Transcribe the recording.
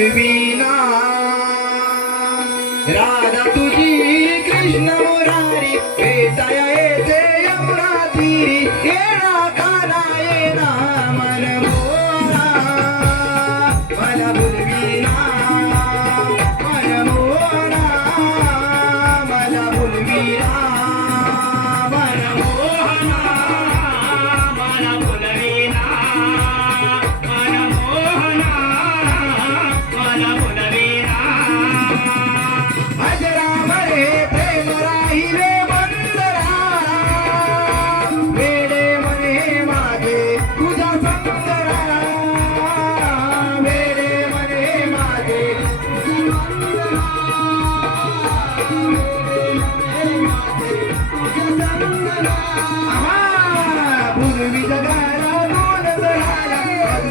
बोलवीना राधा तुझी कृष्ण मुरारी भेटाया येते यमुना तीरी येणा काना येणा मन